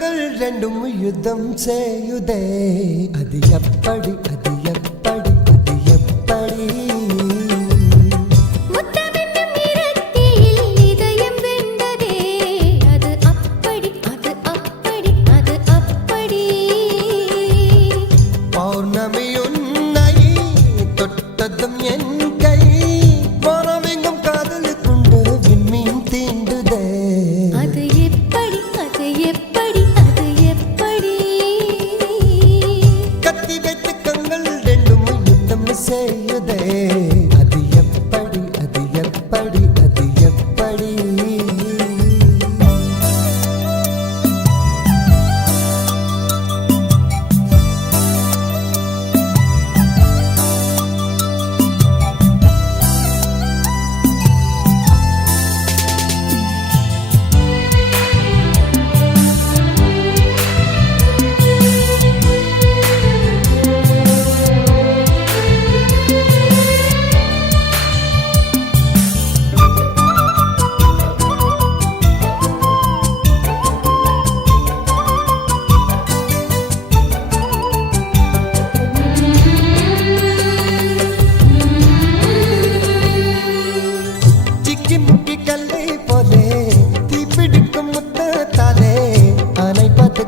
கண்கள் ரெண்டும் யுத்தம் செய்யுதே அது எப்படி அது எப்படி அது எப்படி பௌர்ணமி உன்னை தொட்டதும் என் கை வானமெங்கும் காதல் கொண்டு விண்மீன் தீண்டுதே அது எப்படி அது எப்படி அது எப்படி கத்தி வைத்து கண்கள் ரெண்டும் யுத்தம் செய்யுதே அது எப்படி அது எப்படி அது எப்படி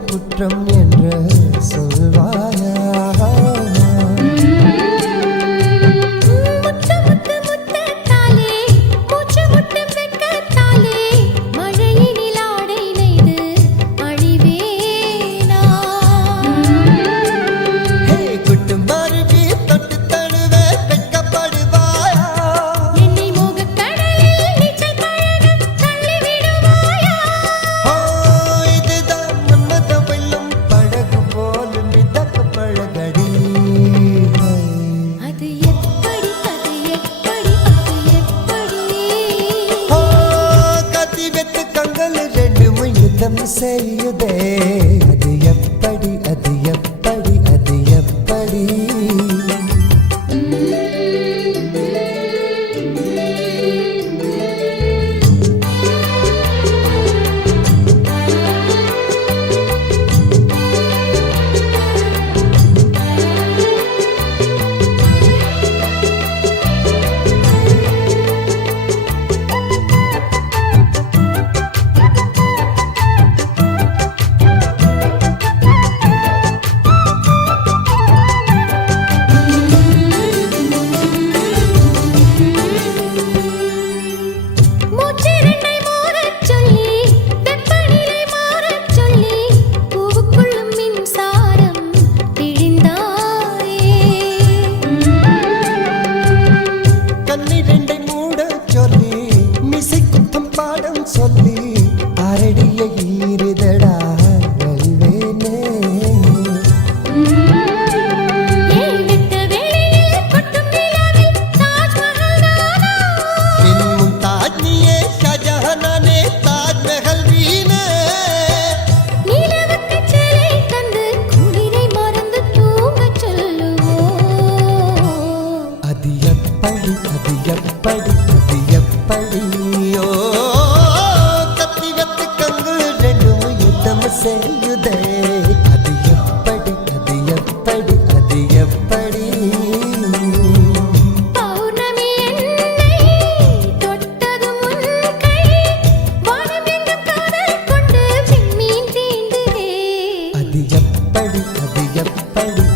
குற்றம் என்று சொல்வாயா முத்து முத்து முத்தத்தாலே மூச்சு முட்டு வெக்கத்தாலே மழையினில் ஆடை நெய்து அழிவேனா குட்டும் மருவி தொட்டு தழுவே வெட்கப்படுவாயா என்னை மோகக் கடலில் நீச்சல் பழக தள்ளி விடுவாயா இதுதான் மன்மத வெள்ளம் படகு போல் மிதக்க பழகடி அது எப்படி அது எப்படி அது எப்படி கத்தி வெத்து கண்கள் ரெண்டும் யுத்தம் செய்யுதே அது எப்படி அது எப்படி அது எப்படி மூச்சிரண்டை மாறச் சொல்லி வெப்பநிலை மாறச் சொல்லி பூவுக்குள்ளும் மின்சாரம் பிழிந்தாயே கண்ணிரண்டை மூடச் சொல்லி மிசை குத்தம் பாடம் சொல்லி அரடிய ஈரிதடா வெல்வேனே விட்ட வேளையில் கொட்டும் நிலாவில் தாஜ்மஹல் தானா இன்னும் தாஜ்னியே ஷாஜஹானே தாஜ்மஹல் வீணே நிலவுக்கு சிலை தந்து குளிரை மறந்து தூங்கச் சொல்லுவோம் அது எப்படி அது எப்படி அது எப்படியோ கத்தி வெத்து கண்கள் ரெண்டும் யுத்தம் செய்யுதே அது எப்படி அது எப்படி அது எப்படி பௌர்ணமி என்னை தொட்டதும் உன் கை வானமெங்கும் காதல் கொண்டு விண்மீன் தீண்டுதே அது எப்படி அது எப்படி